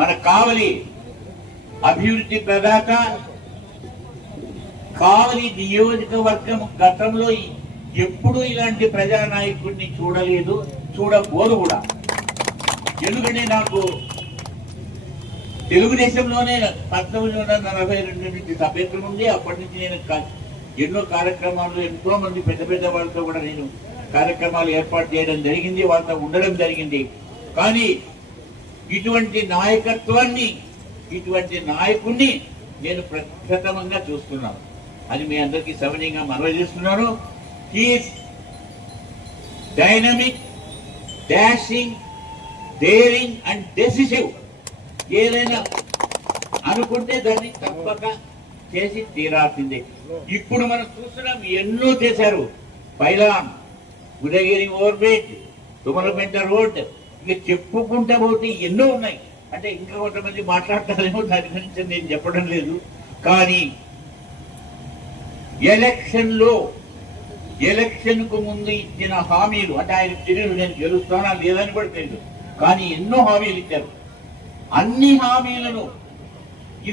మన కావలి అభివృద్ధి ప్రదాత కావలి నియోజకవర్గం గతంలో ఎప్పుడూ ఇలాంటి ప్రజానాయకుడిని చూడలేదు చూడబోదు కూడా. ఎందుకంటే నాకు తెలుగుదేశంలోనే పంతొమ్మిది వందల నలభై రెండు నుంచి సభ్యత్వం ఉంది. అప్పటి నుంచి నేను ఎన్నో కార్యక్రమాలు ఎంతో మంది పెద్ద పెద్ద వాళ్ళతో కూడా నేను కార్యక్రమాలు ఏర్పాటు చేయడం జరిగింది వాళ్ళతో ఉండడం జరిగింది. కానీ ఇటువంటి నాయకత్వాన్ని ఇటువంటి నాయకుడిని నేను ప్రప్రథమంగా చూస్తున్నాను. అది మీ అందరికీ సవనీయంగా మనవి చేస్తున్నాను. He's dynamic dashing daring and decisive ఏదైనా అనుకుంటే దాన్ని తప్పక చేసి తీరాల్సిందే. ఇప్పుడు మనం చూస్తున్నాం ఎన్నో చేశారు. Pylon Udayagiri overbridge Tumalapenta road ఇక చెప్పుకుంటా ఒకటి ఎన్నో ఉన్నాయి. అంటే ఇంకా కొంతమంది మాట్లాడతారేమో దాని గురించి నేను చెప్పడం లేదు. కానీ ఎలక్షన్లో లో కు ముందు ఇచ్చిన హామీలు అంటే ఆయన తెలియదు నేను గెలుస్తానా లేదని కూడా తెలియదు. కానీ ఎన్నో హామీలు ఇచ్చారు. అన్ని హామీలను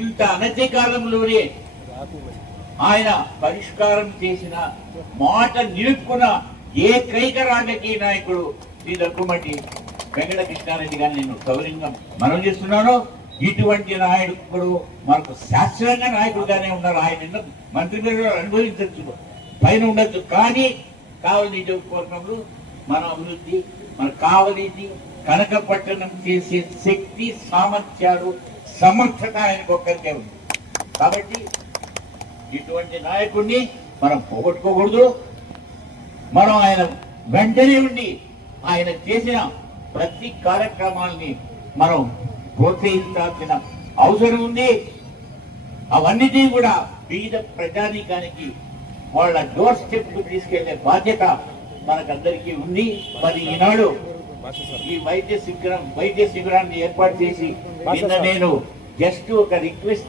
ఇంత అనతి కాలంలోనే ఆయన పరిష్కారం చేసిన మాట నిలుపుకున్న ఏకైక రాజకీయ నాయకుడు శ్రీ దగ్గుమటి వెంకట కృష్ణారెడ్డి గారిని నేను గౌరవంగా మనం చేస్తున్నాను. ఇటువంటి నాయకుడు మనకు శాశ్వతంగా నాయకుడుగానే ఉన్నారు. ఆయన మంత్రి అనుభవించవచ్చు పైన ఉండొచ్చు. కానీ కావలి నియోజకవర్గంలో మన అభివృద్ధి మన కావలిని కనకపట్టణం చేసే శక్తి సామర్థ్యాలు సమర్థత ఆయనకు ఒక్కరికే ఉంది. కాబట్టి ఇటువంటి నాయకుడిని మనం పోగొట్టుకోకూడదు. మనం ఆయన వెంటనే ఉండి ఆయన చేసిన ప్రతి కార్యక్రమాల్ని మనం ప్రోత్సహించాల్సిన అవసరం ఉంది. అవన్నిటినీ కూడా బీద ప్రజానీకానికి వాళ్ళ డోర్ స్టెప్ తీసుకెళ్ళే బాధ్యత మనకందరికీ ఉంది. మరి ఈనాడు ఈ వైద్య శిబిరం వైద్య శిబిరాన్ని ఏర్పాటు చేసి నిన్న నేను జస్ట్ ఒక రిక్వెస్ట్